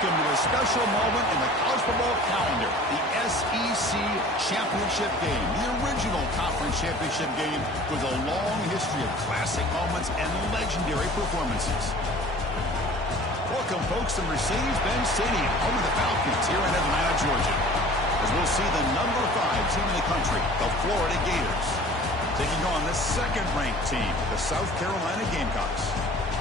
welcome to a special moment in the college football calendar, the SEC Championship Game. The original conference championship game with a long history of classic moments and legendary performances. Welcome, folks, to Mercedes-Benz Stadium, home of the Falcons here in Atlanta, Georgia, as we'll see the number 5 team in the country, the Florida Gators, taking on the second-ranked team, the South Carolina Gamecocks.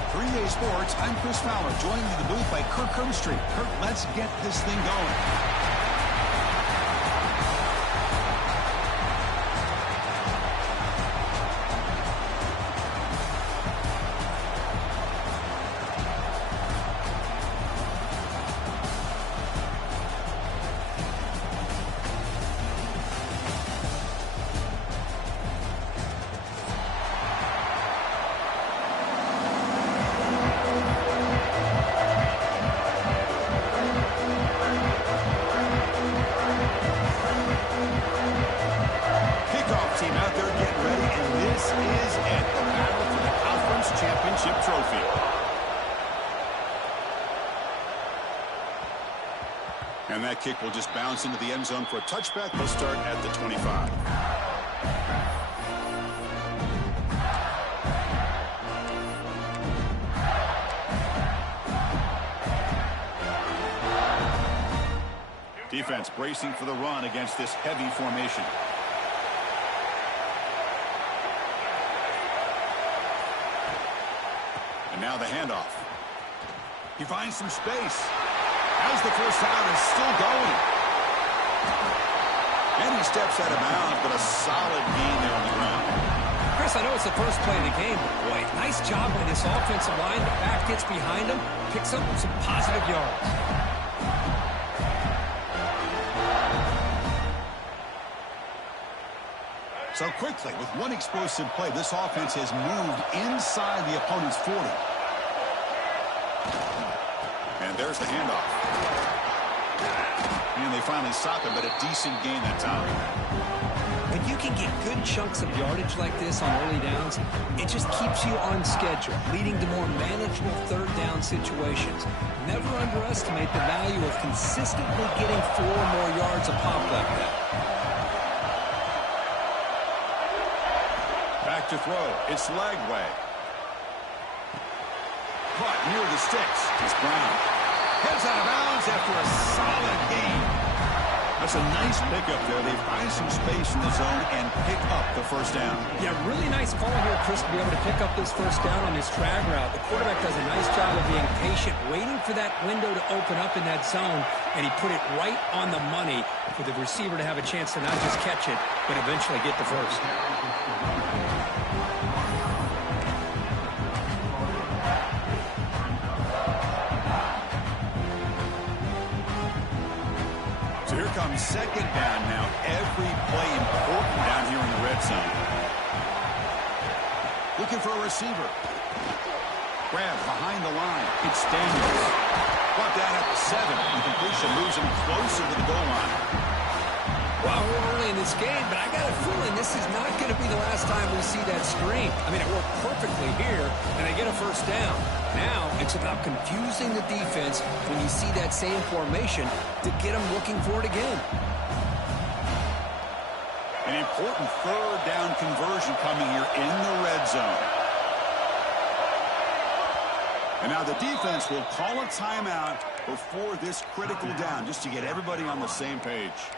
3A Sports, I'm Chris Fowler, joined in the booth by Kirk Herbstreit. Kirk, let's get this thing going. And that kick will just bounce into the end zone for a touchback. They'll start at the 25. Defense bracing for the run against this heavy formation. And now the handoff. He finds some space. As the first down is still going. And he steps out of bounds, but a solid gain there on the ground. Chris, I know it's the first play of the game, but boy, nice job by this offensive line. The back gets behind him, picks up some positive yards. So quickly, with one explosive play, this offense has moved inside the opponent's 40. And there's the handoff. And they finally stop him, but a decent gain that time. When you can get good chunks of yardage like this on early downs, it just keeps you on schedule, leading to more manageable third down situations. Never underestimate the value of consistently getting 4 or more yards a pop like that. Back to throw. It's Lagway. Caught near the sticks. It's Brown. Heads out of bounds after a solid gain. That's a nice pickup there. They find some space in the zone and pick up the first down. Yeah, really nice call here, Chris, to be able to pick up this first down on this drag route. The quarterback does a nice job of being patient, waiting for that window to open up in that zone, and he put it right on the money for the receiver to have a chance to not just catch it, but eventually get the first. Comes second down now. Every play important down here in the red zone. Looking for a receiver. Grab behind the line. It's Daniels. Brought down at the 7. The completion moves him closer to the goal line. Well, we're early in this game, but I got a feeling this is not going to be the last time we see that screen. I mean, it worked perfectly here, and they get a first down. Now it's about confusing the defense when you see that same formation to get them looking for it again. An important third down conversion coming here in the red zone. And now the defense will call a timeout before this critical down just to get everybody on the same page.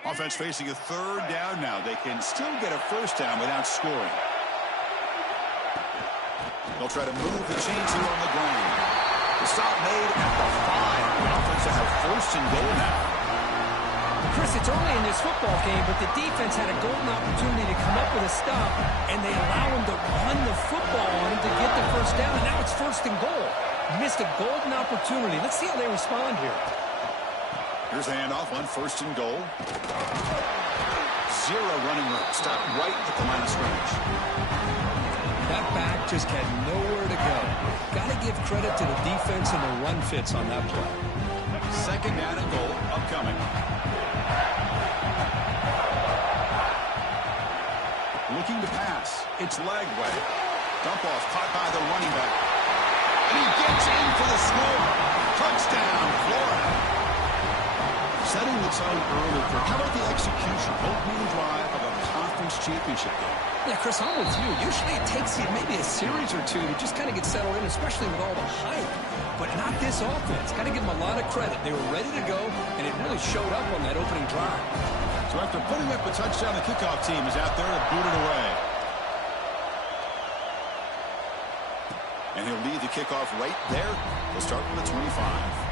Offense facing a third down now. They can still get a first down without scoring. They'll try to move the chains here on the ground. The stop made at the 5. The offense will have first and goal now. Chris, it's early in this football game, but the defense had a golden opportunity to come up with a stop, and they allow him to run the football on him to get the first down, and now it's first and goal. Missed a golden opportunity. Let's see how they respond here. Here's the handoff on first and goal. Zero running room. Stop right at the line of scrimmage. That back just had nowhere to go. Got to give credit to the defense and the run fits on that play. Second down and goal upcoming. Looking to pass. It's Lagway. Dump off caught by the running back. And he gets in for the score. Touchdown, Florida. Setting the tone early. How about the execution? Opening drive of a conference championship game. Yeah, Chris, I'm with you. Usually it takes you maybe a series or two to just kind of get settled in, especially with all the hype. But not this offense. Got to give them a lot of credit. They were ready to go, and it really showed up on that opening drive. So after putting up a touchdown, the kickoff team is out there to boot it away. And he'll lead the kickoff right there. He'll start from the 25.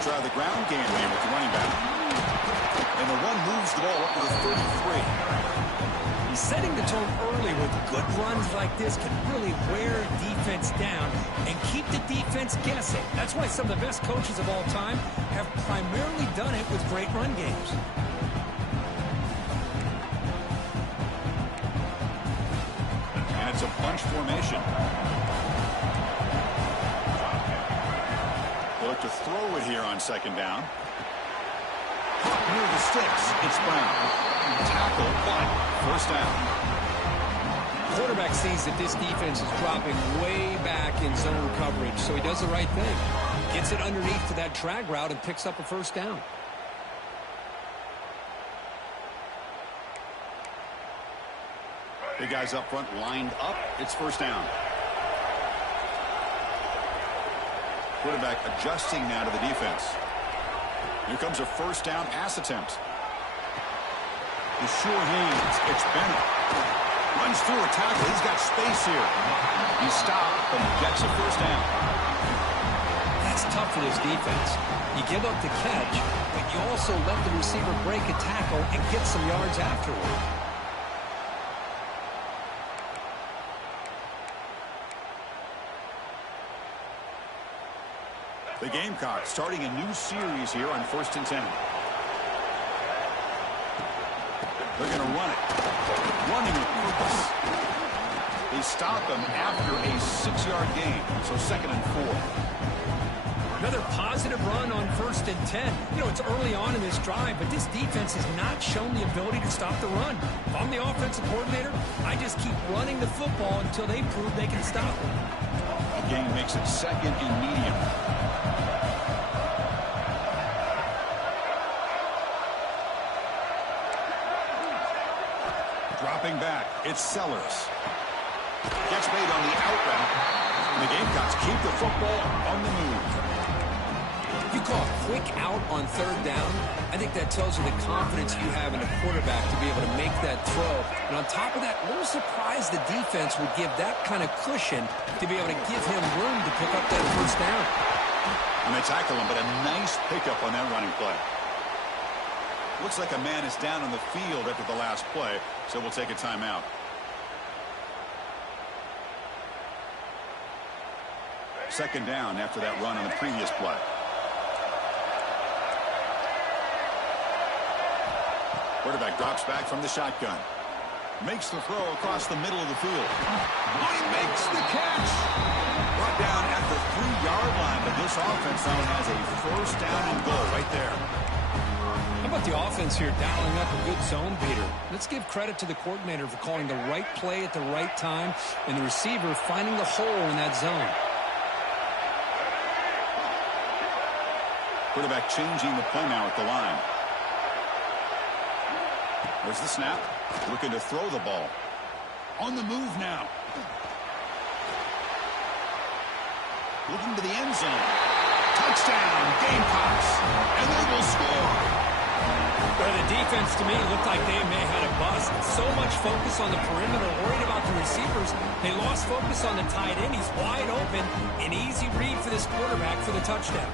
Try the ground game here with the running back. And the run moves the ball up to the 33. He's setting the tone early with good runs like this can really wear defense down and keep the defense guessing. That's why some of the best coaches of all time have primarily done it with great run games. And it's a bunch formation. To throw it here on second down. Near the sticks. It's Brown. Tackle, but first down. Quarterback sees that this defense is dropping way back in zone coverage, so he does the right thing. Gets it underneath to that drag route and picks up a first down. The guys up front lined up. It's first down. Quarterback adjusting now to the defense. Here comes a first down pass attempt. The sure hands. It's Bennett. Runs through a tackle. He's got space here. He stopped, but he gets a first down. That's tough for this defense. You give up the catch, but you also let the receiver break a tackle and get some yards afterward. The Gamecocks starting a new series here on 1st and 10. They're going to run it. Running with purpose. They stop them after a 6-yard gain. So 2nd and 4. Another positive run on 1st and 10. You know, it's early on in this drive, but this defense has not shown the ability to stop the run. If I'm the offensive coordinator, I just keep running the football until they prove they can stop it. The game makes it 2nd and medium. Dropping back, it's Sellers. Gets made on the out route. And the Gamecocks keep the football on the move. You call a quick out on 3rd down, I think that tells you the confidence you have in a quarterback to be able to make that throw. And on top of that, a little surprised the defense would give that kind of cushion to be able to give him room to pick up that first down. And they tackle him, but a nice pickup on that running play. Looks like a man is down on the field after the last play, so we'll take a timeout. Second down after that run on the previous play. Quarterback drops back from the shotgun. Makes the throw across the middle of the field. Oh, he makes the catch. Brought down at the 3-yard line, but this offense now has a first down and goal right there. How about the offense here dialing up a good zone beater? Let's give credit to the coordinator for calling the right play at the right time and the receiver finding the hole in that zone. Quarterback changing the play now at the line. There's the snap. Looking to throw the ball. On the move now. Looking to the end zone. Touchdown, Gamecocks. And they will score. Well, the defense, to me, looked like they may have had a bust. So much focus on the perimeter, worried about the receivers. They lost focus on the tight end. He's wide open. An easy read for this quarterback for the touchdown.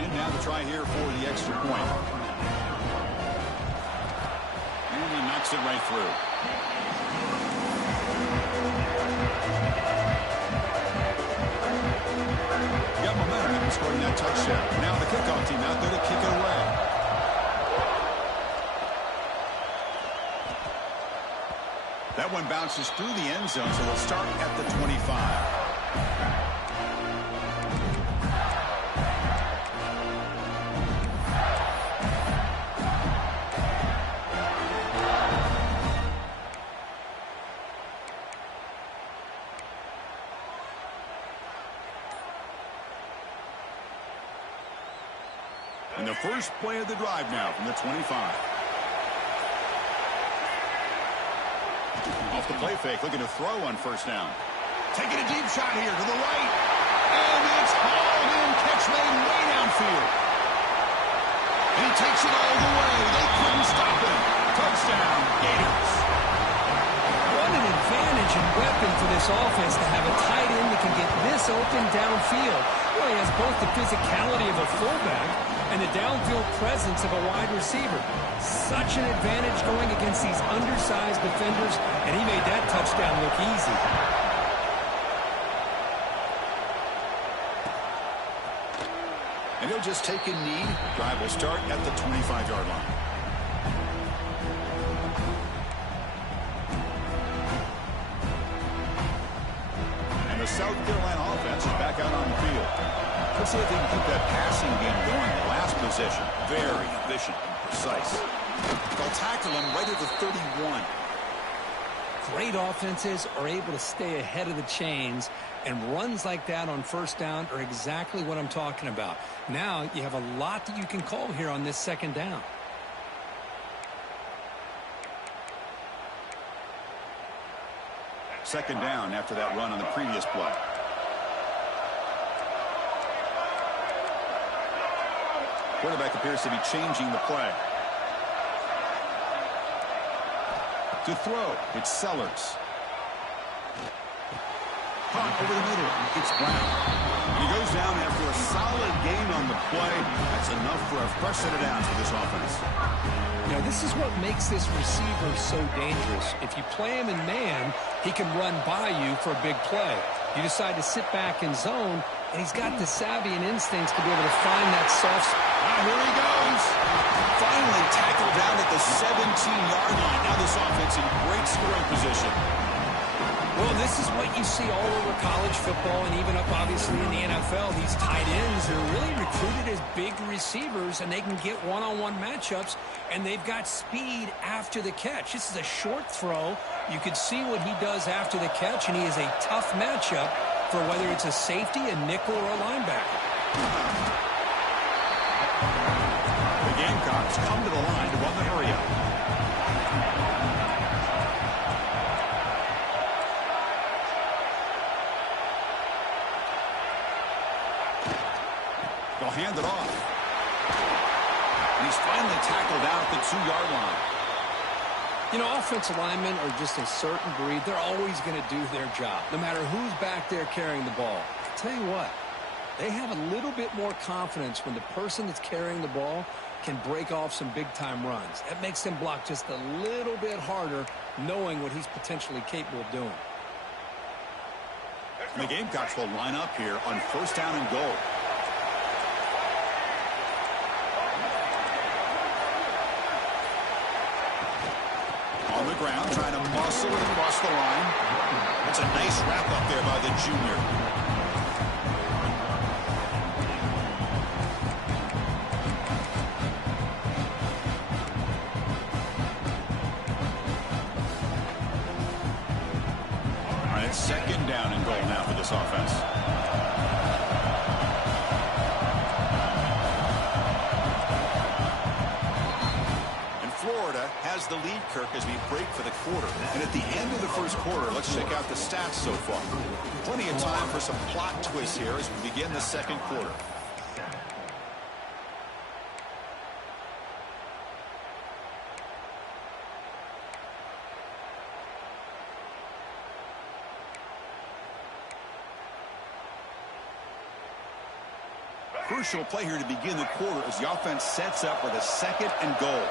And now to try here for the extra point. And he knocks it right through. Got momentum after scoring that touchdown. Now the kickoff team out there to kick it away. That one bounces through the end zone, so they'll start at the 25. And the first play of the drive now from the 25. Off the play fake, looking to throw on first down. Taking a deep shot here to the right. And it's hauled in. Catch made way downfield. And he takes it all the way. They couldn't stop him. Touchdown, Gators. What an advantage and weapon for this offense to have a tight end that can get this open downfield. Well, he has both the physicality of a fullback and the downfield presence of a wide receiver. Such an advantage going against these undersized defenders, and he made that touchdown look easy. And he'll just take a knee. Drive will start at the 25-yard line. And the South Carolina offense is back out on the field. Let's see if they can keep that passing game going. The last possession, very efficient and precise. They'll tackle him right at the 31. Great offenses are able to stay ahead of the chains, and runs like that on first down are exactly what I'm talking about. Now you have a lot that you can call here on this second down. Second down after that run on the previous play. Quarterback appears to be changing the play. To throw, it's Sellers. Caught over the middle. It's Brown. He goes down after a solid gain on the play. That's enough for a fresh set of downs for this offense. Now, this is what makes this receiver so dangerous. If you play him in man, he can run by you for a big play. You decide to sit back in zone, and he's got the savvy and instincts to be able to find that soft spot. Here he goes. Finally tackled down at the 17-yard line. Now this offense in great scoring position. Well, this is what you see all over college football and even up, obviously, in the NFL. These tight ends are really recruited as big receivers, and they can get one-on-one matchups, and they've got speed after the catch. This is a short throw. You could see what he does after the catch, and he is a tough matchup for whether it's a safety, a nickel, or a linebacker. The Gamecocks come to the line to run the hurry-up. They'll hand it off. And he's finally tackled out at the 2-yard line. You know, offensive linemen are just a certain breed. They're always going to do their job, no matter who's back there carrying the ball. I'll tell you what, they have a little bit more confidence when the person that's carrying the ball can break off some big-time runs. That makes them block just a little bit harder, knowing what he's potentially capable of doing. And the Gamecocks will line up here on first down and goal. On the ground, trying to muscle it across the line. That's a nice wrap up there by the junior. It's second down and goal now for this offense. And Florida has the lead, Kirk, as we break for the quarter. And at the end of the first quarter, let's check out the stats so far. Plenty of time for some plot twists here as we begin the second quarter. Crucial play here to begin the quarter as the offense sets up with a second and goal.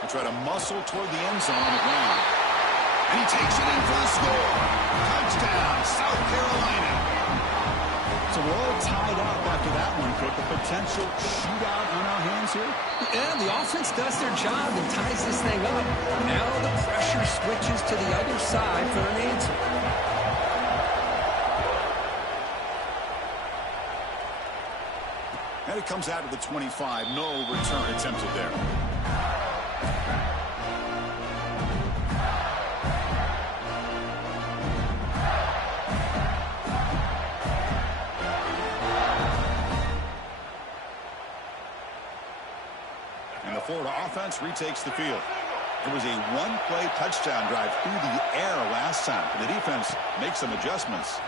They try to muscle toward the end zone on the ground. And he takes it in for the score. Touchdown, South Carolina. So we're all tied up after that one, Cook. A potential shootout on our hands here. Yeah, the offense does their job and ties this thing up. Now the pressure switches to the other side for an answer. And it comes out of the 25. No return attempted there. And the Florida offense retakes the field. It was a one-play touchdown drive through the air last time. The defense makes some adjustments.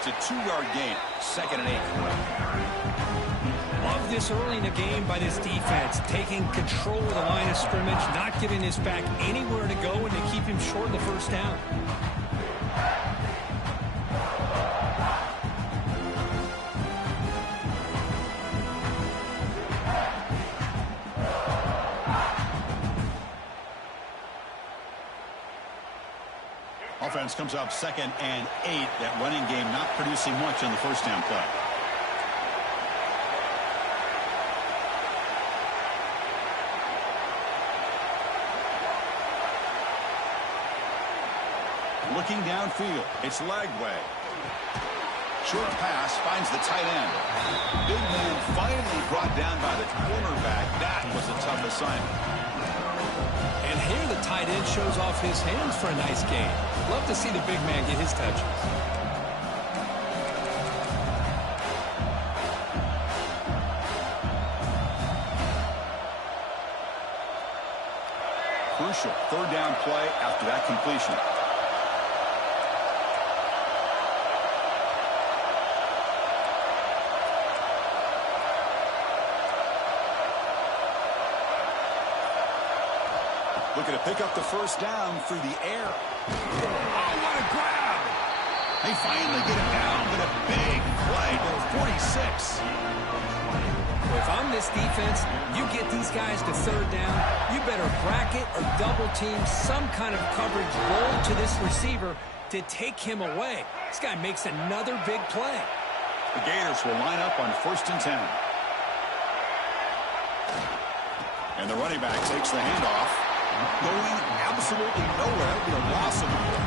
It's a 2-yard gain, second and 8. Love this early in the game by this defense, taking control of the line of scrimmage, not giving this back anywhere to go, and to keep him short of the first down. Offense comes up second and 8. That running game not producing much on the first down play. Looking downfield, it's Lagway. Short pass finds the tight end. Big man finally brought down by the cornerback. That was a tough assignment. And here the tight end shows off his hands for a nice gain. Love to see the big man get his touches. Crucial third down play after that completion. Looking to pick up the first down through the air. Oh, what a grab! They finally get him down, but a big play to 46. Well, if I'm this defense, you get these guys to third down, you better bracket or double team some kind of coverage roll to this receiver to take him away. This guy makes another big play. The Gators will line up on 1st and 10. And the running back takes the handoff. Going absolutely nowhere with a loss of the ball.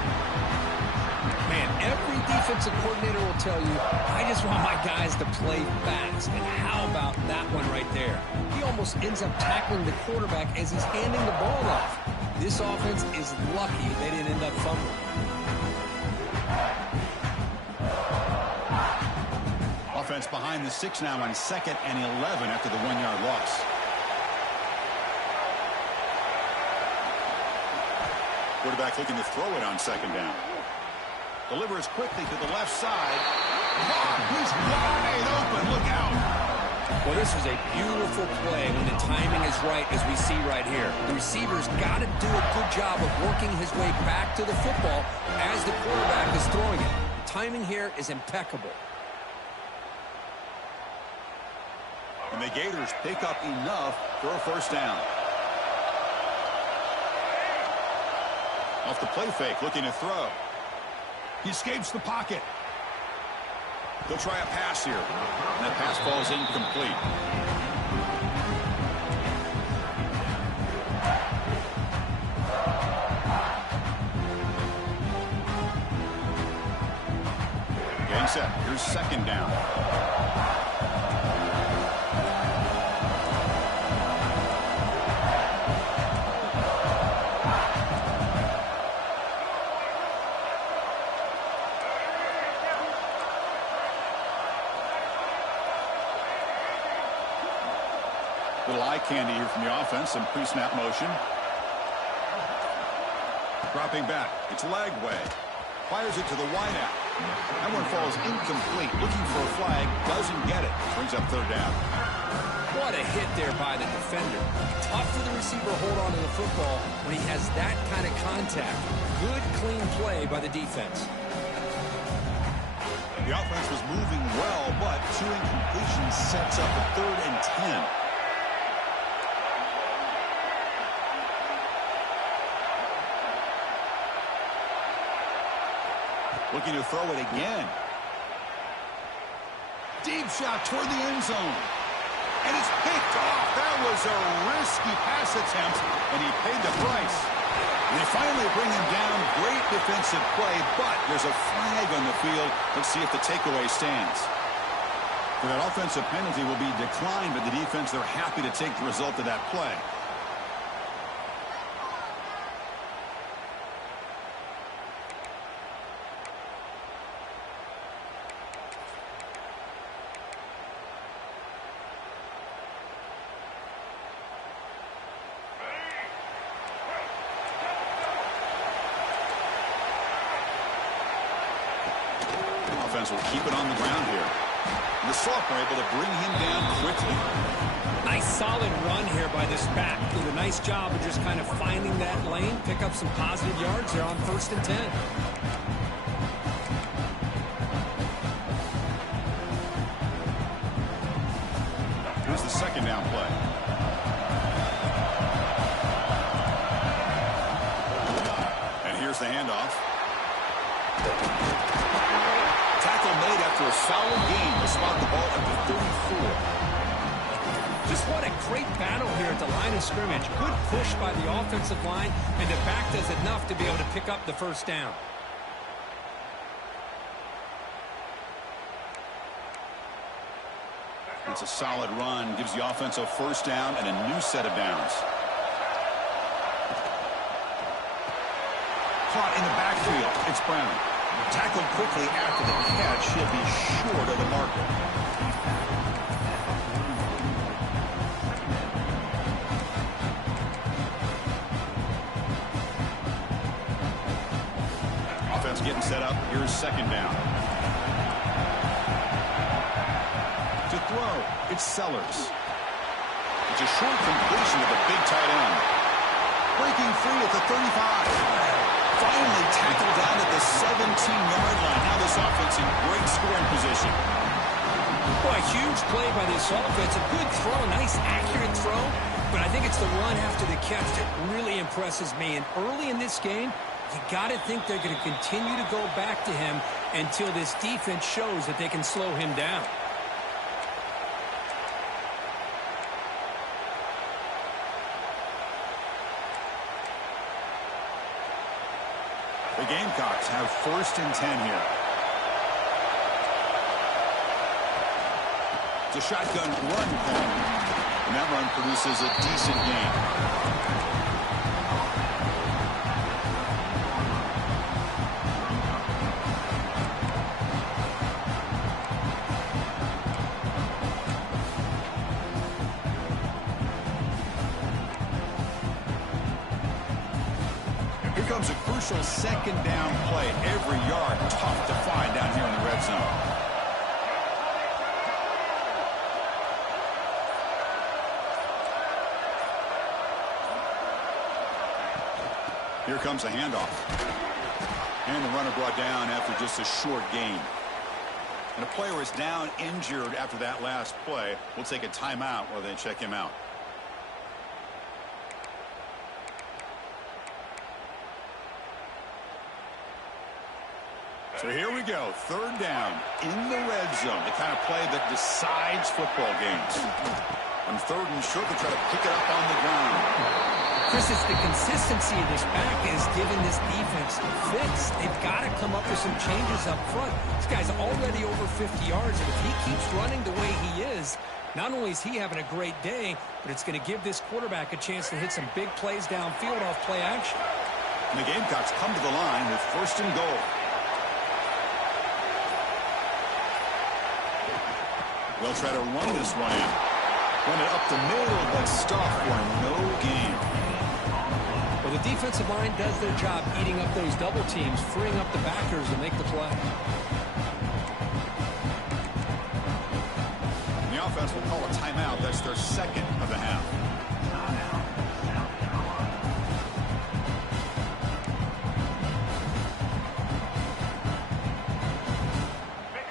Man, every defensive coordinator will tell you, I just want my guys to play fast. And how about that one right there? He almost ends up tackling the quarterback as he's handing the ball off. This offense is lucky they didn't end up fumbling. Offense behind the 6 now on 2nd and 11 after the 1-yard loss. Quarterback looking to throw it on 2nd down. Delivers quickly to the left side. He's wide open. Look out. Well, this is a beautiful play when the timing is right, as we see right here. The receiver's got to do a good job of working his way back to the football as the quarterback is throwing it. Timing here is impeccable. And the Gators pick up enough for a first down. Off the play fake, looking to throw. He escapes the pocket. They'll try a pass here. And that pass falls incomplete. Getting set. Here's 2nd down. Little eye candy here from the offense. Some pre-snap motion. Dropping back. It's leg way. Fires it to the wideout. That one falls incomplete. Looking for a flag. Doesn't get it. Brings up third down. What a hit there by the defender. Tough for the receiver to hold on to the football when he has that kind of contact. Good, clean play by the defense. The offense was moving well, but 2 incompletions sets up a 3rd and 10. Looking to throw it again. Deep shot toward the end zone. And it's picked off. That was a risky pass attempt, and he paid the price. They finally bring him down. Great defensive play, but there's a flag on the field. Let's see if the takeaway stands. For that offensive penalty will be declined by the defense. They're happy to take the result of that play. Will keep it on the ground here. The Sophomore able to bring him down quickly. Nice solid run here by this back. Did a nice job of just kind of finding that lane, pick up some positive yards there on 1st and 10. Here's the 2nd down play. And here's the handoff. Tackle made after a solid gain. Will spot the ball at the 34. Just what a great battle here at the line of scrimmage. Good push by the offensive line, and the back does enough to be able to pick up the 1st down. It's a solid run. Gives the offense a 1st down and a new set of downs. Caught in the backfield. It's Brown. Tackled quickly after the catch. He'll be short of the marker. Offense getting set up. Here's 2nd down. To throw, it's Sellers. It's a short completion of the big tight end. Breaking free at the 35. Finally tackled down at the 17-yard line. Now this offense in great scoring position. Boy, a huge play by this offense. A good throw, nice accurate throw. But I think it's the run after the catch that really impresses me. And early in this game, you got to think they're going to continue to go back to him until this defense shows that they can slow him down. The Gamecocks have 1st and 10 here. It's a shotgun run call. And that run produces a decent gain. Here comes a crucial 2nd down play. Every yard tough to find down here in the red zone. Here comes a handoff. And the runner brought down after just a short gain. And a player is down injured after that last play. We'll take a timeout while they check him out. So here we go, 3rd down in the red zone, the kind of play that decides football games. On 3rd and short, they try to pick it up on the ground. Chris, it's the consistency of this back is giving this defense fits. They've got to come up with some changes up front. This guy's already over 50 yards, and if he keeps running the way he is, not only is he having a great day, but it's going to give this quarterback a chance to hit some big plays downfield off play action. And the Gamecocks come to the line with 1st and goal. They'll try to run this one in. Run it up the middle, but stop for no gain. Well, the defensive line does their job eating up those double teams, freeing up the backers to make the play. The offense will call a timeout. That's their second of the half.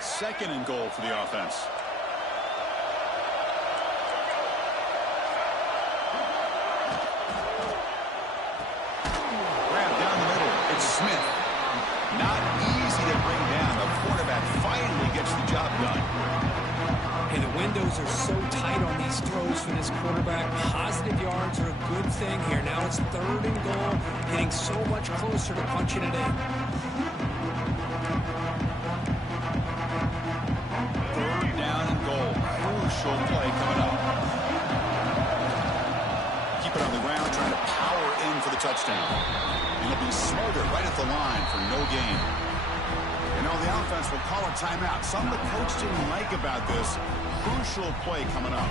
Second and goal for the offense. Grab down the middle. It's Smith. Not easy to bring down. The quarterback finally gets the job done. Hey, the windows are so tight on these throws for this quarterback. Positive yards are a good thing here. Now it's third and goal, getting so much closer to punching it in. Third down and goal. Crucial play coming up. Keep it on the ground, trying to power in for the touchdown. And he'll be smothered right at the line for no gain. You know, the offense will call a timeout. Something the coach didn't like about this. Crucial play coming up.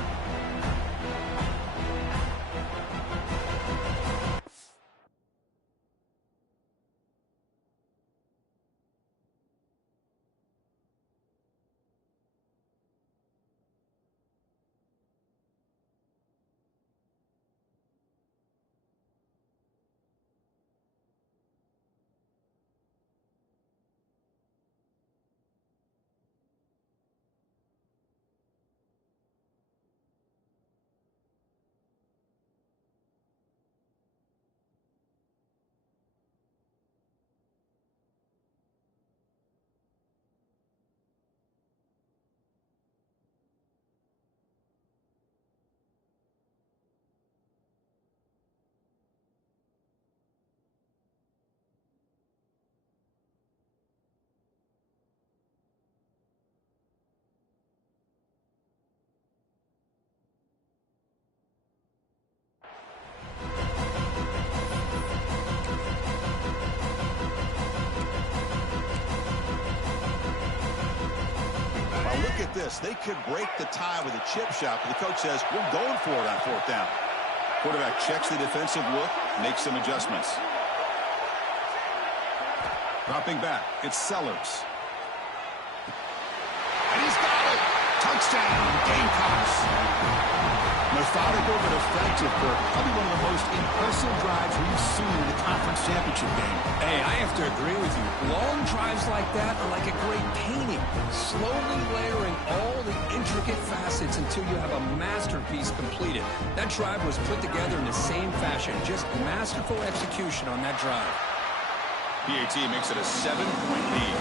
Look at this. They could break the tie with a chip shot, but the coach says, we're going for it on fourth down. Quarterback checks the defensive look, makes some adjustments. Dropping back, it's Sellers. And he's got it! Touchdown, Gamecocks! Methodical but effective, Kirk. Probably one of the most impressive drives we've seen in the conference championship game. Hey, I have to agree with you. Long drives like that are like a great painting. Slowly layering all the intricate facets until you have a masterpiece completed. That drive was put together in the same fashion. Just masterful execution on that drive. PAT makes it a 7-point lead.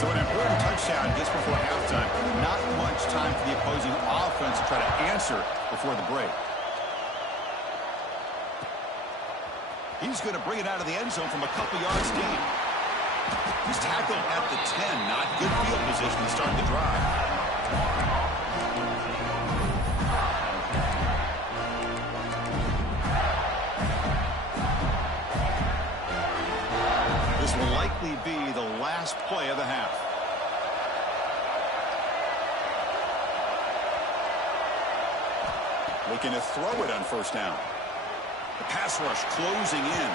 So an important touchdown just before halftime. Not much time for the opposing offense to try to answer before the break. He's going to bring it out of the end zone from a couple yards deep. He's tackled at the 10. Not good field position to start the drive. This will likely be the last play of the half. Looking to throw it on first down. The pass rush closing in.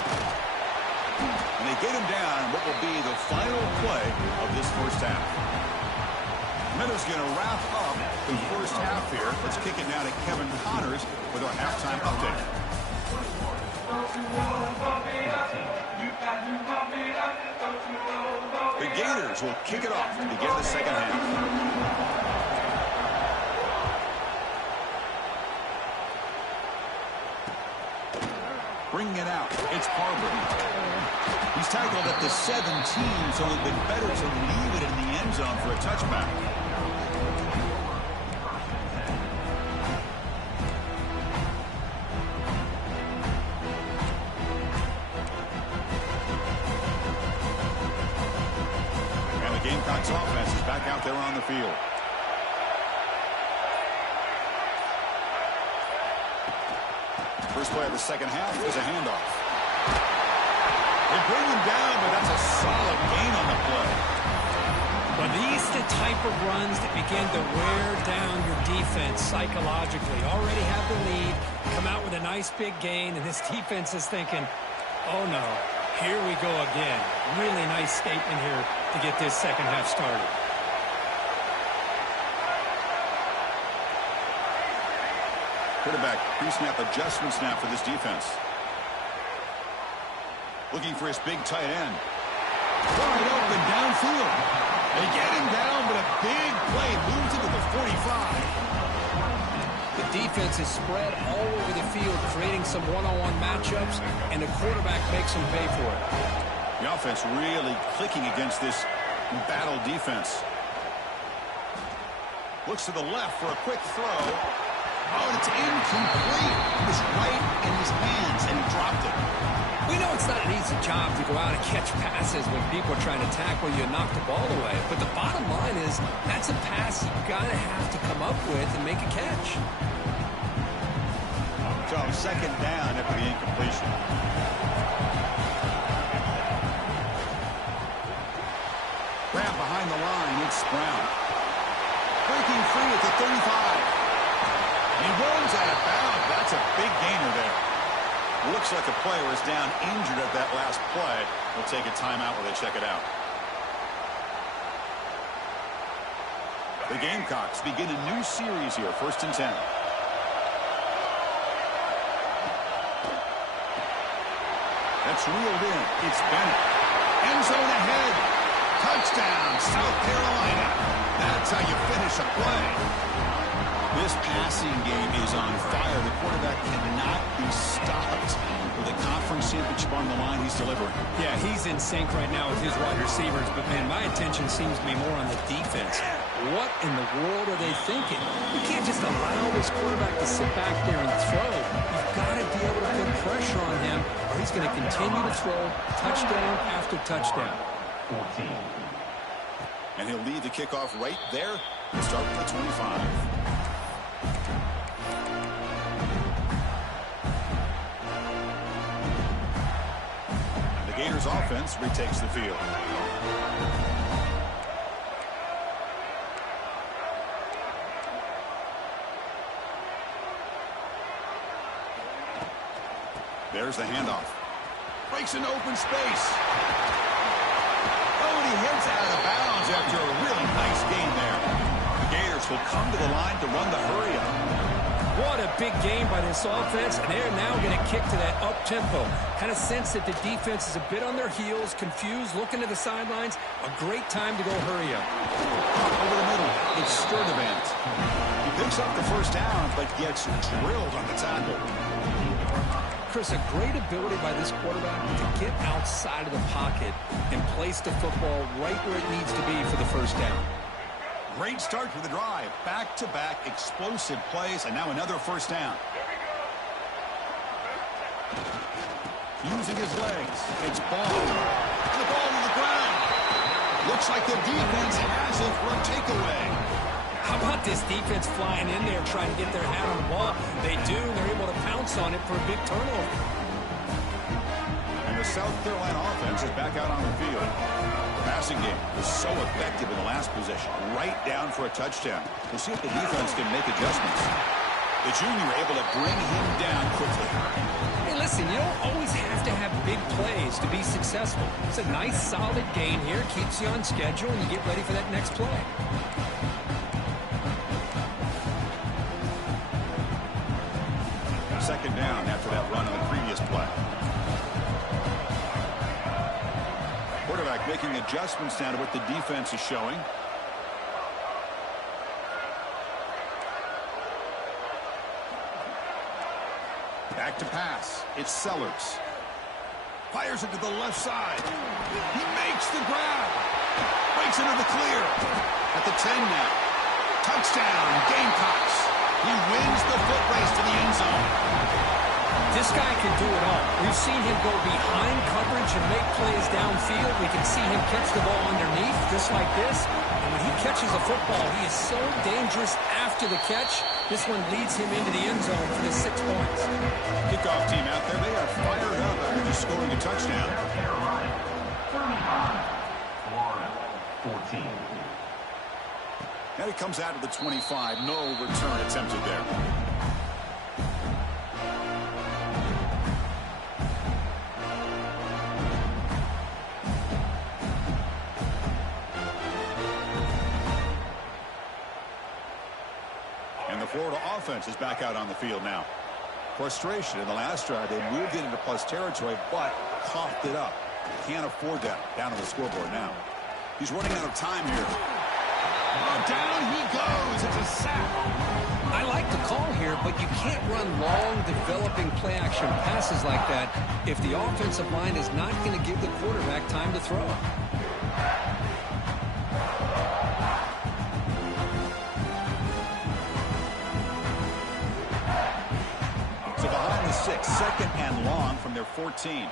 And they get him down what will be the final play of this first half. Meadows going to wrap up the first half here. Let's kick it now to Kevin Connors with our halftime update. The Gators will kick it off to begin the second half. Bringing it out, it's Barber. He's tackled at the 17, so it would have been better to leave it in the end zone for a touchback. And the Gamecocks offense is back out there on the field. First play of the second half is a handoff. They bring him down, but that's a solid Are these the type of runs that begin to wear down your defense psychologically? Already have the lead, come out with a nice big gain, and this defense is thinking, oh no, here we go again. Really nice statement here to get this second half started. Quarterback pre-snap adjustments now for this defense. Looking for his big tight end. Wide open downfield. They get him down, but a big play moves into the 45. The defense is spread all over the field, creating some one-on-one matchups, and the quarterback makes them pay for it. The offense really clicking against this battle defense. Looks to the left for a quick throw. Oh, and it's incomplete. It was right in his hands, and he dropped it. We know it's not an easy job to go out and catch passes when people are trying to tackle you and knock the ball away. But the bottom line is that's a pass you've got to have to come up with and make a catch. So second down after the incompletion. Grab behind the line. It's Brown. Breaking free at the 35. He runs out of bounds. That's a big gainer there. Looks like a player is down injured at that last play. We'll take a timeout while they check it out. The Gamecocks begin a new series here, 1st and 10. That's reeled in. It's Bennett. End zone ahead. Touchdown, South Carolina. That's how you finish a play. This passing game is on fire. The quarterback cannot be stopped. With a conference championship on the line, he's delivering. Yeah, he's in sync right now with his wide receivers, but, man, my attention seems to be more on the defense. What in the world are they thinking? You can't just allow this quarterback to sit back there and throw. You've got to be able to put pressure on him, or he's going to continue to throw touchdown after touchdown. 14. And he'll lead the kickoff right there and start with the 25. Gators offense retakes the field. There's the handoff. Breaks an open space. Oh, and he heads out of bounds after a really nice gain there. The Gators will come to the line to run the hurry-up. What a big game by this offense, and they're now going to kick to that up-tempo. Kind of sense that the defense is a bit on their heels, confused, looking to the sidelines. A great time to go hurry up. Over the middle, it's Sturdivant. He picks up the first down, but gets drilled on the tackle. Chris, a great ability by this quarterback to get outside of the pocket and place the football right where it needs to be for the first down. Great start to the drive. Back-to-back explosive plays, and now another first down. Using his legs. It's Ball. And the ball to the ground. Looks like the defense has it for a takeaway. How about this defense flying in there trying to get their hat on the ball? They do. They're able to pounce on it for a big turnover. And the South Carolina offense is back out on the field. Passing game was so effective in the last possession, right down for a touchdown. We'll see if the defense can make adjustments. The junior able to bring him down quickly. Hey, listen, you don't always have to have big plays to be successful. It's a nice, solid gain here. Keeps you on schedule, and you get ready for that next play. Second down after that run on the previous play. Quarterback making adjustments now to what the defense is showing. Back to pass. It's Sellers. Fires it to the left side. He makes the grab. Breaks into the clear. At the 10 now. Touchdown, Gamecocks. He wins the foot race to the end zone. This guy can do it all. We've seen him go behind coverage and make plays downfield. We can see him catch the ball underneath, just like this. And when he catches a football, he is so dangerous after the catch. This one leads him into the end zone for the 6 points. Kickoff team out there, they are fired up after just scoring a touchdown. Carolina, 35. Florida, 14. And he comes out of the 25. No return attempted there. And the Florida offense is back out on the field now. Frustration in the last drive. They moved it into plus territory, but coughed it up. Can't afford that. Down on the scoreboard now. He's running out of time here. Oh, down he goes. It's a sack. I like the call here, but you can't run long, developing play-action passes like that if the offensive line is not going to give the quarterback time to throw. So behind the 6, second and long from their 14.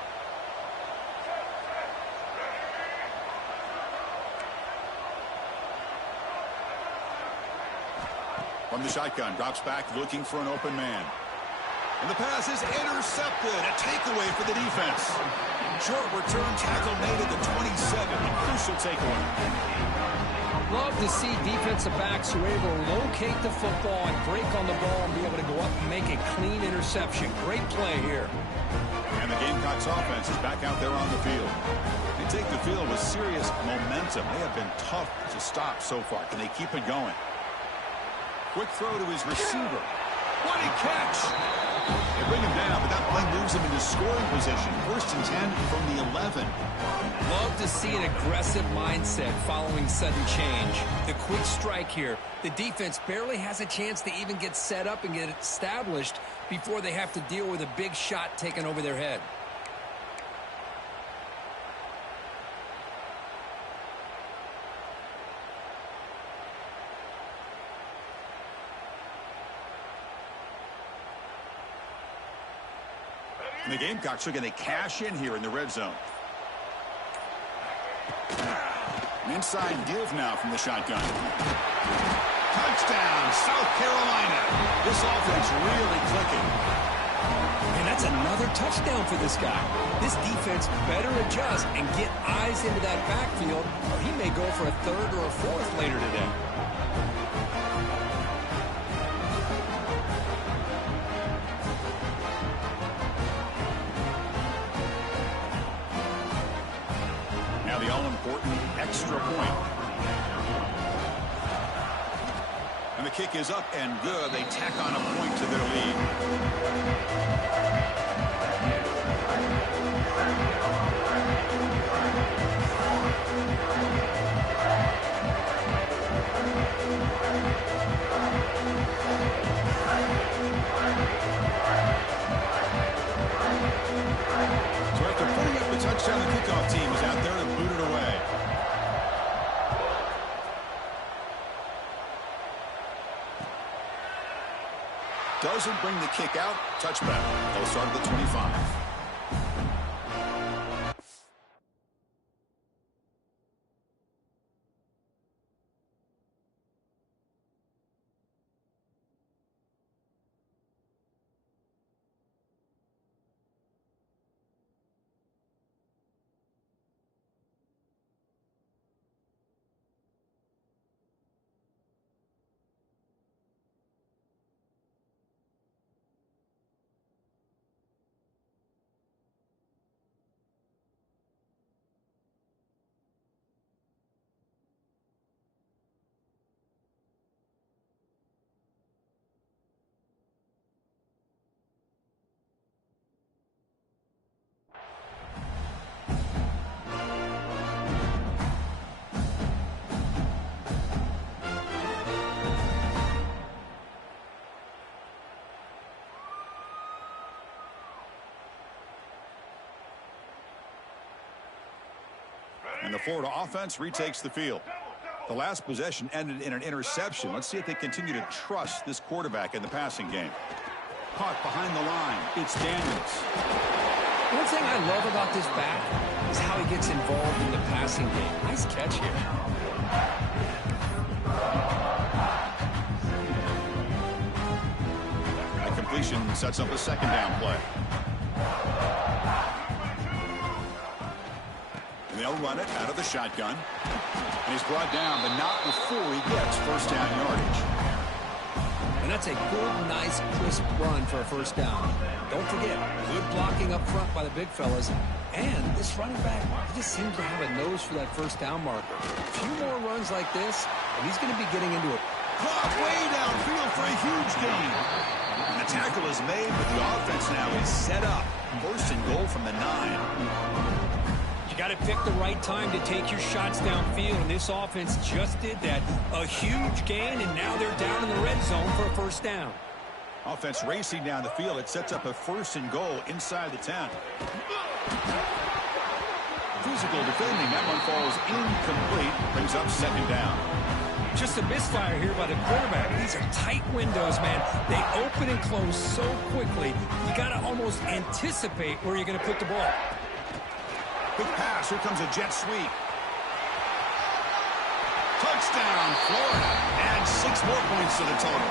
From the shotgun, drops back looking for an open man. And the pass is intercepted. A takeaway for the defense. Short return tackle made at the 27. A crucial takeaway. Love to see defensive backs who are able to locate the football and break on the ball and be able to go up and make a clean interception. Great play here. And the Gamecocks offense is back out there on the field. They take the field with serious momentum. They have been tough to stop so far. Can they keep it going? Quick throw to his receiver. What a catch! They bring him down, but that play moves him into scoring position. 1st and 10 from the 11. Love to see an aggressive mindset following sudden change. The quick strike here. The defense barely has a chance to even get set up and get established before they have to deal with a big shot taken over their head. And the Gamecocks are going to cash in here in the red zone. An inside give now from the shotgun. Touchdown, South Carolina. This offense really clicking. And that's another touchdown for this guy. This defense better adjust and get eyes into that backfield, or he may go for a 3rd or a 4th later today. The all-important extra point. And the kick is up and good. They tack on a point to their lead. So after putting up the touchdown, the kickoff team is out there to boot it away. Doesn't bring the kick out. Touchback. They'll start at the 25. And the Florida offense retakes the field. The last possession ended in an interception. Let's see if they continue to trust this quarterback in the passing game. Caught behind the line. It's Daniels. One thing I love about this back is how he gets involved in the passing game. Nice catch here. That completion sets up a 2nd down play. And they'll run it out of the shotgun. And he's brought down, but not before he gets first down yardage. And that's a good, nice, crisp run for a first down. Don't forget, good blocking up front by the big fellas. And this running back, he just seems to have a nose for that first down marker. A few more runs like this, and he's going to be getting into it. Caught way downfield for a huge gain. And the tackle is made, but the offense now is set up. First and goal from the 9. You got to pick the right time to take your shots downfield, and this offense just did that. A huge gain, and now they're down in the red zone for a first down. Offense racing down the field. It sets up a first and goal inside the 10. Physical defending. That one falls incomplete. Brings up second down. Just a misfire here by the quarterback. These are tight windows, man. They open and close so quickly. You got to almost anticipate where you're going to put the ball. Quick pass. Here comes a jet sweep. Touchdown, Florida. Add 6 more points to the total.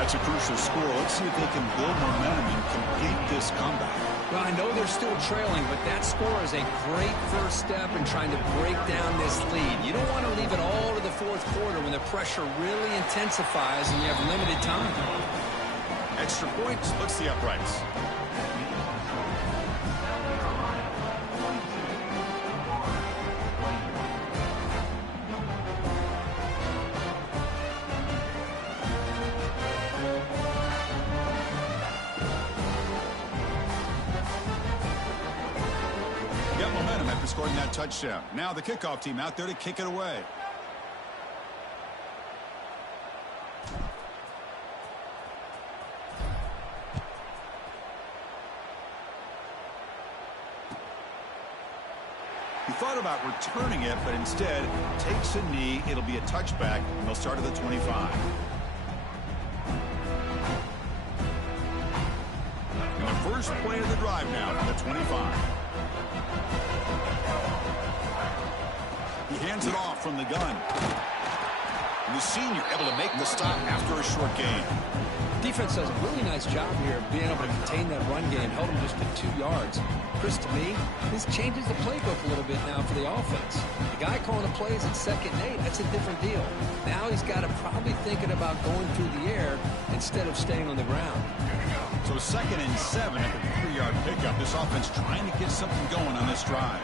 That's a crucial score. Let's see if they can build momentum and complete this comeback. Well, I know they're still trailing, but that score is a great first step in trying to break down this lead. You don't want to leave it all to the fourth quarter when the pressure really intensifies and you have limited time. Extra point splits the uprights. Scoring that touchdown. Now the kickoff team out there to kick it away. He thought about returning it, but instead takes a knee. It'll be a touchback, and they'll start at the 25. And the first play of the drive now from the 25. He hands it off from the gun. And the senior able to make the stop after a short gain. Defense does a really nice job here of being able to contain that run game. Held him just to 2 yards. Chris, to me, this changes the playbook a little bit now for the offense. The guy calling the plays at 2nd and 8, that's a different deal. Now he's got to probably thinking about going through the air instead of staying on the ground. So 2nd and 7 at the 3-yard pickup. This offense trying to get something going on this drive.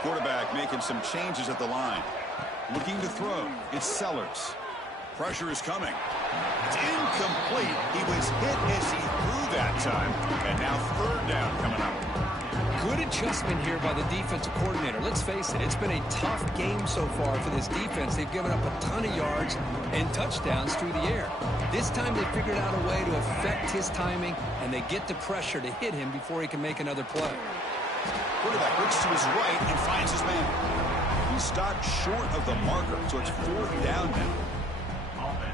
Quarterback making some changes at the line. Looking to throw. It's Sellers. Pressure is coming. It's incomplete. He was hit as he threw that time. And now 3rd down coming up. Good adjustment here by the defensive coordinator. Let's face it, it's been a tough game so far for this defense. They've given up a ton of yards and touchdowns through the air. This time they figured out a way to affect his timing, and they get the pressure to hit him before he can make another play. Quarterback looks to his right and finds his man. He stopped short of the marker, so it's 4th down now.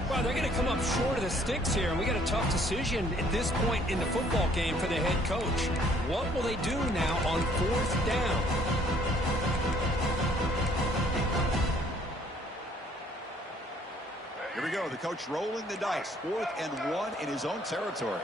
Well, they're going to come up short of the sticks here, and we got a tough decision at this point in the football game for the head coach. What will they do now on 4th down? Here we go. The coach rolling the dice. 4th and 1 in his own territory.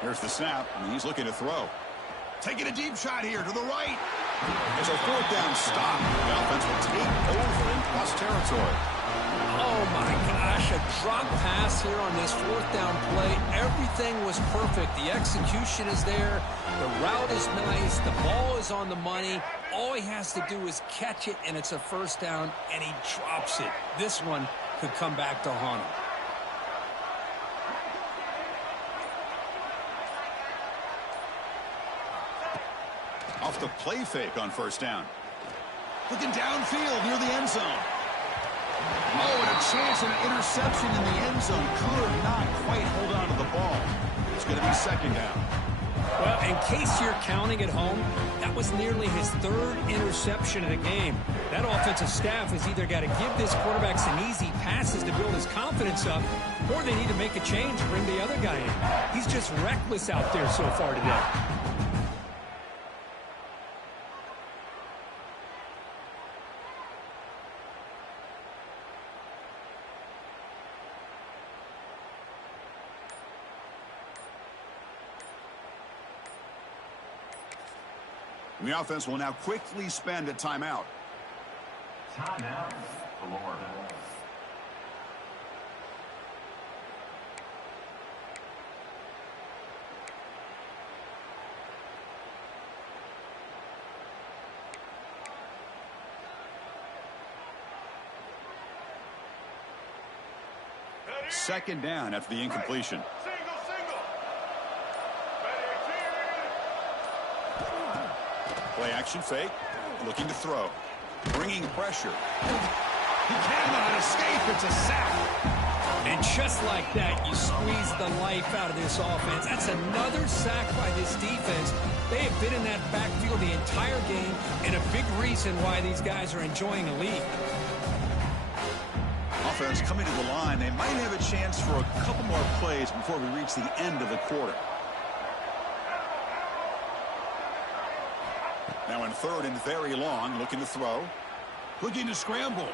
Here's the snap, and he's looking to throw. Taking a deep shot here to the right. There's a 4th down stop. The offense will take over in plus territory. Oh, my gosh, a drop pass here on this 4th down play. Everything was perfect. The execution is there. The route is nice. The ball is on the money. All he has to do is catch it, and it's a first down, and he drops it. This one could come back to haunt him. Off the play fake on 1st down. Looking downfield near the end zone. Oh, and a chance of an interception in the end zone. Could not quite hold on to the ball. It's going to be 2nd down. Well, in case you're counting at home, that was nearly his 3rd interception of the game. That offensive staff has either got to give this quarterback some easy passes to build his confidence up, or they need to make a change and bring the other guy in. He's just reckless out there so far today. The offense will now quickly spend a timeout. Timeout, Florida. Second down after the incompletion. Play action fake. Looking to throw. Bringing pressure. He cannot escape. It's a sack. And just like that, you squeeze the life out of this offense. That's another sack by this defense. They have been in that backfield the entire game, and a big reason why these guys are enjoying a lead. Offense coming to the line. They might have a chance for a couple more plays before we reach the end of the quarter. Now in third and very long, looking to throw. Looking to scramble.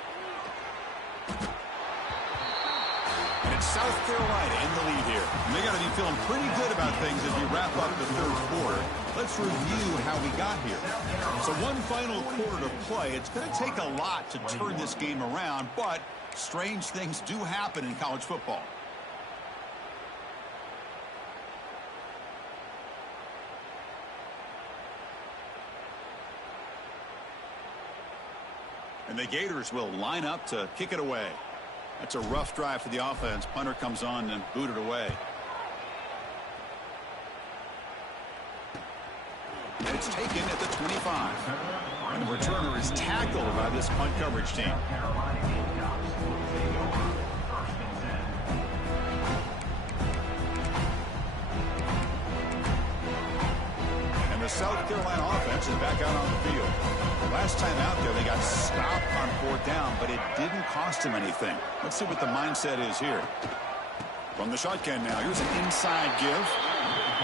And it's South Carolina in the lead here. And they got to be feeling pretty good about things as we wrap up the third quarter. Let's review how we got here. So one final quarter to play. It's going to take a lot to turn this game around, but strange things do happen in college football. And the Gators will line up to kick it away. That's a rough drive for the offense. Punter comes on and booted away. And it's taken at the 25. And the returner is tackled by this punt coverage team. And the South Carolina offense is back out on the field. Last time out there, they got stopped on fourth down, but it didn't cost them anything. Let's see what the mindset is here. From the shotgun now, here's an inside give.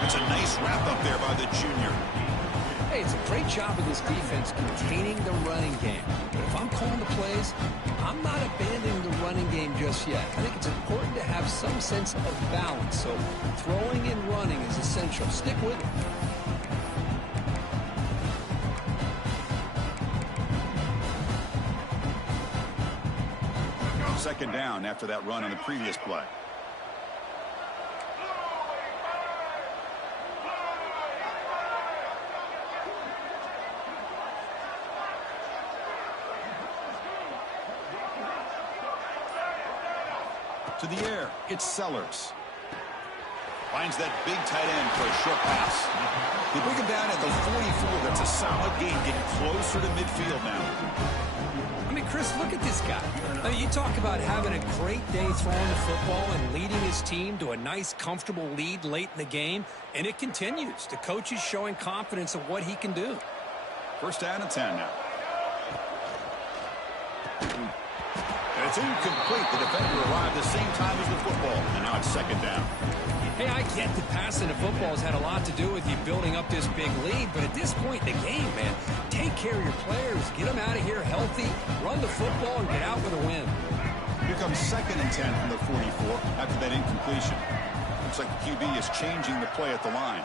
It's a nice wrap up there by the junior. Hey, it's a great job of this defense containing the running game. But if I'm calling the plays, I'm not abandoning the running game just yet. I think it's important to have some sense of balance. So throwing and running is essential. Stick with it. Second down after that run on the previous play. To the air, it's Sellers. Finds that big tight end for a short pass. They bring him down at the 44. That's a solid gain, getting closer to midfield now. I mean, Chris, look at this guy. I mean, you talk about having a great day throwing the football and leading his team to a nice, comfortable lead late in the game, and it continues. The coach is showing confidence of what he can do. First down and 10 now. And it's incomplete. The defender arrived the same time as the football, and now it's second down. Hey, I get that passing the football has had a lot to do with you building up this big lead, but at this point in the game, man, take care of your players, get them out of here healthy, run the football, and get out with a win. Here comes second and 10 from the 44 after that incompletion. Looks like the QB is changing the play at the line.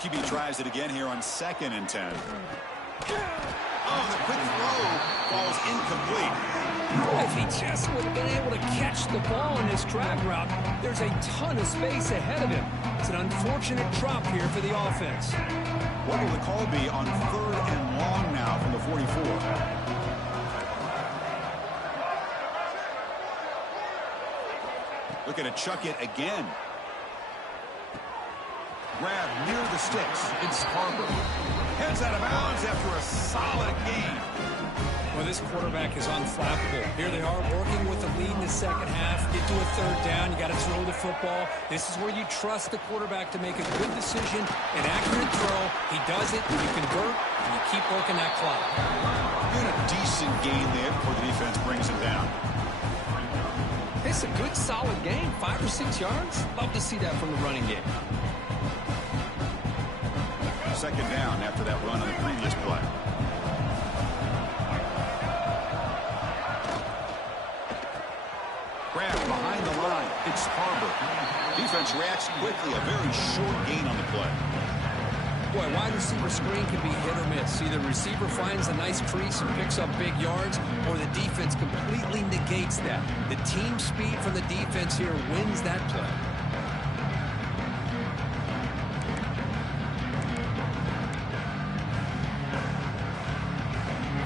QB tries it again here on second and 10. Oh, the quick throw falls incomplete. If he just would have been able to catch the ball in this drag route, there's a ton of space ahead of him. It's an unfortunate drop here for the offense. What will the call be on third and long now from the 44? Looking to chuck it again. Grab near the sticks. It's Harbor. Heads out of bounds after a solid game. Well, this quarterback is unflappable. Here they are working with the lead in the second half. Get to a third down. You got to throw the football. This is where you trust the quarterback to make a good decision, an accurate throw. He does it, you convert, and you keep working that clock. Doing a decent gain there before the defense brings him down. It's a good, solid game. 5 or 6 yards. Love to see that from the running game. Second down after that run on the previous play. Grab behind the line. It's Harbor. Defense reacts quickly. A very short gain on the play. Boy, wide receiver screen can be hit or miss. Either receiver finds a nice crease and picks up big yards, or the defense completely negates that. The team speed from the defense here wins that play.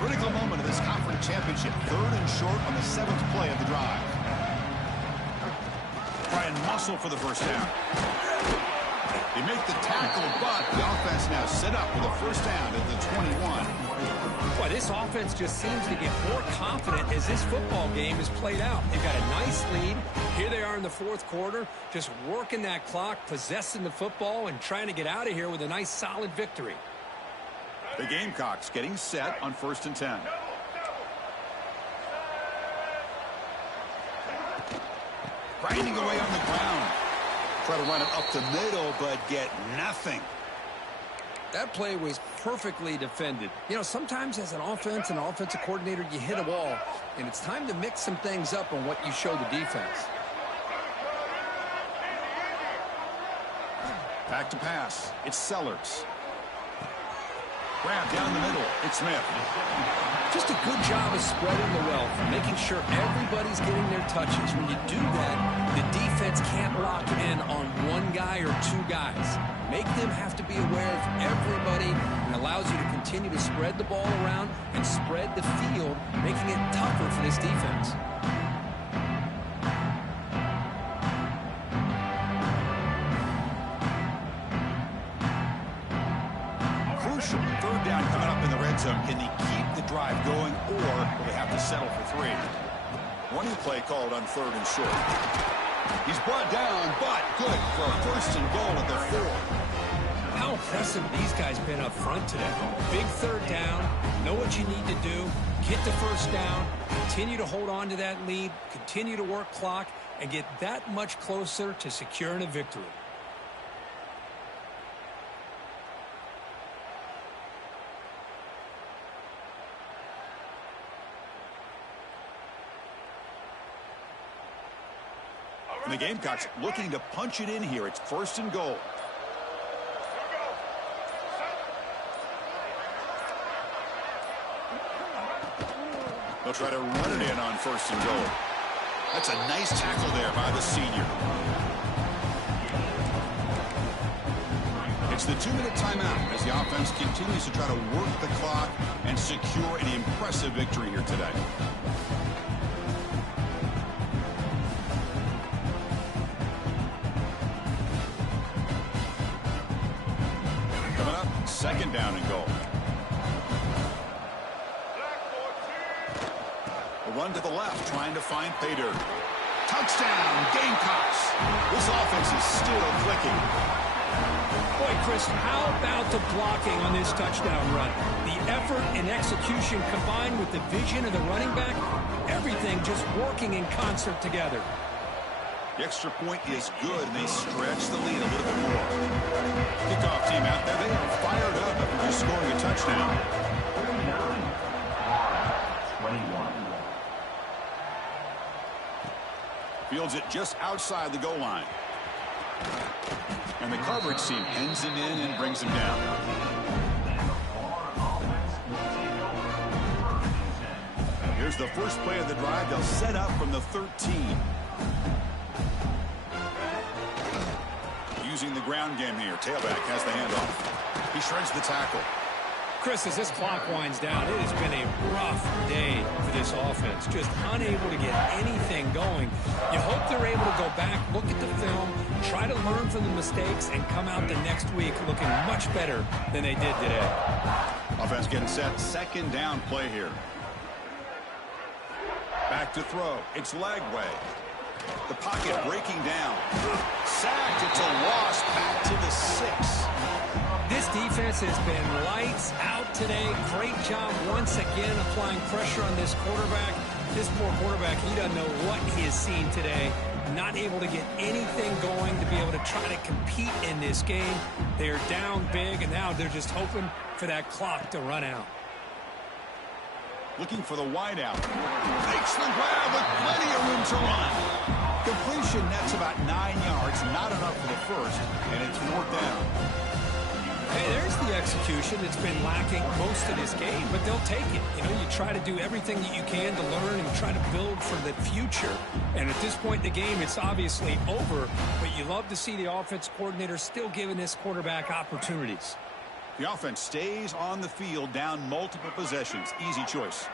Critical moment of this conference championship. 3rd and short on the 7th play of the drive. Try and muscle for the first down. They make the tackle, but the offense now set up with a first down at the 21. Boy, this offense just seems to get more confident as this football game is played out. They've got a nice lead. Here they are in the 4th quarter, just working that clock, possessing the football, and trying to get out of here with a nice, solid victory. The Gamecocks getting set on 1st and 10. Grinding away on the ground. Try to run it up the middle, but get nothing. That play was perfectly defended. You know, sometimes as an offense and offensive coordinator, you hit a wall, and it's time to mix some things up on what you show the defense. Back to pass. It's Sellers. Grab down the middle. It's Smith. Just a good job of spreading the wealth, making sure everybody's getting their touches. When you do that, the defense can't lock in on one guy or 2 guys. Make them have to be aware of everybody, and allows you to continue to spread the ball around and spread the field, making it tougher for this defense. Crucial 3rd down coming up in the red zone. Can they keep the drive going, or will they have to settle for 3? Running play called on 3rd and short. He's brought down, but good for a 1st and goal at the 4. How impressive these guys been up front today. Big 3rd down, know what you need to do, get the 1st down, continue to hold on to that lead, continue to work clock, and get that much closer to securing a victory. And the Gamecocks looking to punch it in here. It's 1st and goal. They'll try to run it in on 1st and goal. That's a nice tackle there by the senior. It's the 2-minute timeout as the offense continues to try to work the clock and secure an impressive victory here today. Coming up, 2nd down and goal. A run to the left, trying to find Pater. Touchdown, Gamecocks. This offense is still clicking. Boy, Chris, how about the blocking on this touchdown run? The effort and execution combined with the vision of the running back, everything just working in concert together. The extra point is good, and they stretch the lead a little bit more. Kickoff team out there, they are fired up after just scoring a touchdown. 21. Fields it just outside the goal line. And the coverage team hens him in and brings him down. Here's the first play of the drive. They'll set up from the 13. Using the ground game here. Tailback has the handoff. He shreds the tackle. Chris, as this clock winds down, it has been a rough day for this offense. Just unable to get anything going. You hope they're able to go back, look at the film, try to learn from the mistakes, and come out the next week looking much better than they did today. Offense getting set. 2nd down play here. Back to throw. It's Lagway. The pocket breaking down. Sacked. It's a loss. Back to the 6. This defense has been lights out today. Great job once again applying pressure on this quarterback. This poor quarterback, he doesn't know what he has seen today. Not able to get anything going to be able to try to compete in this game. They are down big, and now they're just hoping for that clock to run out. Looking for the wideout. Makes the grab with plenty of room to run. Completion nets about 9 yards. Not enough for the first, and it's 4th down. Hey, there's the execution. It's been lacking most of this game, but they'll take it. You know, you try to do everything that you can to learn and try to build for the future. And at this point in the game, it's obviously over, but you love to see the offense coordinator still giving this quarterback opportunities. The offense stays on the field, down multiple possessions. Easy choice.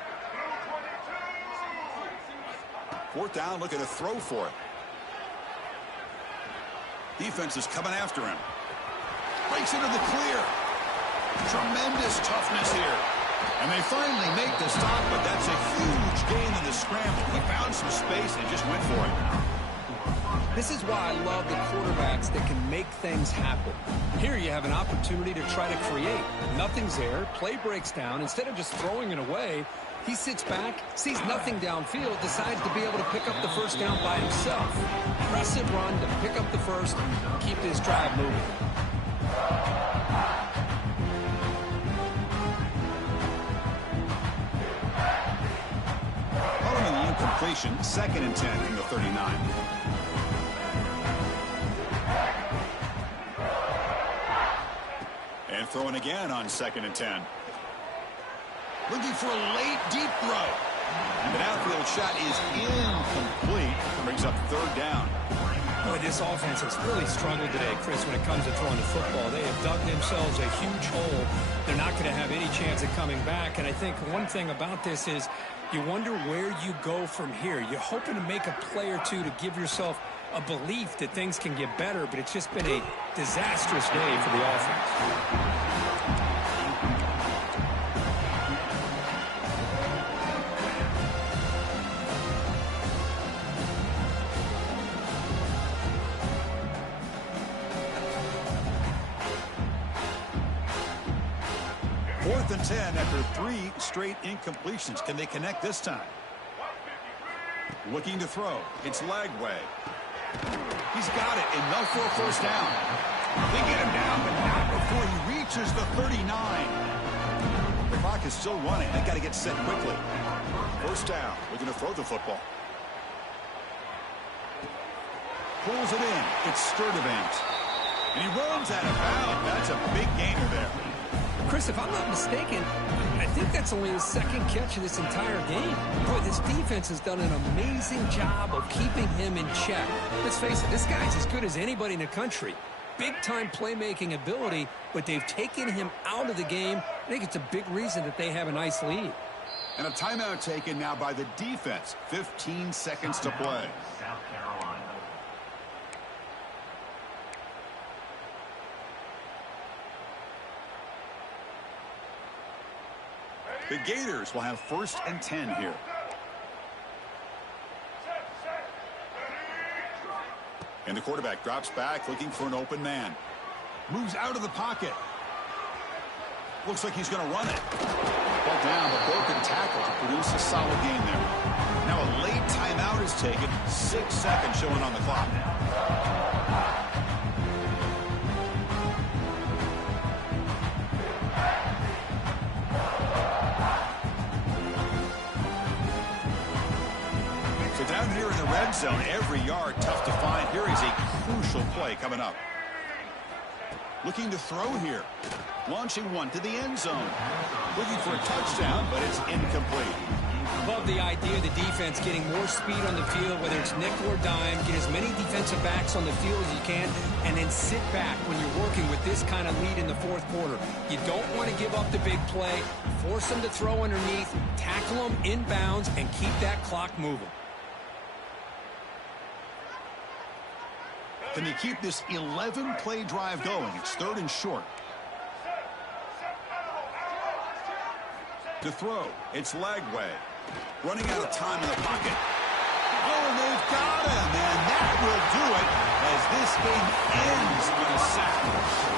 4th down, looking to throw for it. Defense is coming after him. Breaks into the clear. Tremendous toughness here. And they finally make the stop, but that's a huge gain in the scramble. He found some space and just went for it. This is why I love the quarterbacks that can make things happen. Here you have an opportunity to try to create. Nothing's there. Play breaks down. Instead of just throwing it away, he sits back, sees nothing downfield, decides to be able to pick up the first down by himself. Impressive run to pick up the first, keep this drive moving. Following the incompletion, 2nd and 10 from the 39. And throwing again on 2nd and 10. Looking for a late deep throw. And the downfield shot is incomplete. Brings up 3rd down. Boy, this offense has really struggled today, Chris, when it comes to throwing the football. They have dug themselves a huge hole. They're not going to have any chance of coming back. And I think one thing about this is you wonder where you go from here. You're hoping to make a play or two to give yourself a belief that things can get better, but it's just been a disastrous day for the offense. 4th and 10 after 3 straight incompletions. Can they connect this time? Looking to throw. It's Lagway. He's got it. Enough for a first down. They get him down, but not before he reaches the 39. The clock is still running. They got to get set quickly. First down. Looking to throw the football. Pulls it in. It's Sturdivant. And he runs out of bounds. That's a big gainer there. Chris, if I'm not mistaken, I think that's only his 2nd catch of this entire game. Boy, this defense has done an amazing job of keeping him in check. Let's face it, this guy's as good as anybody in the country. Big-time playmaking ability, but they've taken him out of the game. I think it's a big reason that they have a nice lead. And a timeout taken now by the defense. 15 seconds to play. South Carolina. The Gators will have 1st and 10 here. And the quarterback drops back looking for an open man. Moves out of the pocket. Looks like he's going to run it. Ball down, but broken tackle to produce a solid gain there. Now a late timeout is taken. 6 seconds showing on the clock. So down here in the red zone, every yard tough to find. Here is a crucial play coming up. Looking to throw here. Launching one to the end zone. Looking for a touchdown, but it's incomplete. Love the idea of the defense getting more speed on the field, whether it's nickel or dime. Get as many defensive backs on the field as you can, and then sit back when you're working with this kind of lead in the 4th quarter. You don't want to give up the big play. Force them to throw underneath, tackle them inbounds, and keep that clock moving. Can they keep this 11-play drive going? It's 3rd and short. To throw, it's Lagway. Running out of time in the pocket. Oh, and they've got him, and that will do it as this game ends with a sack.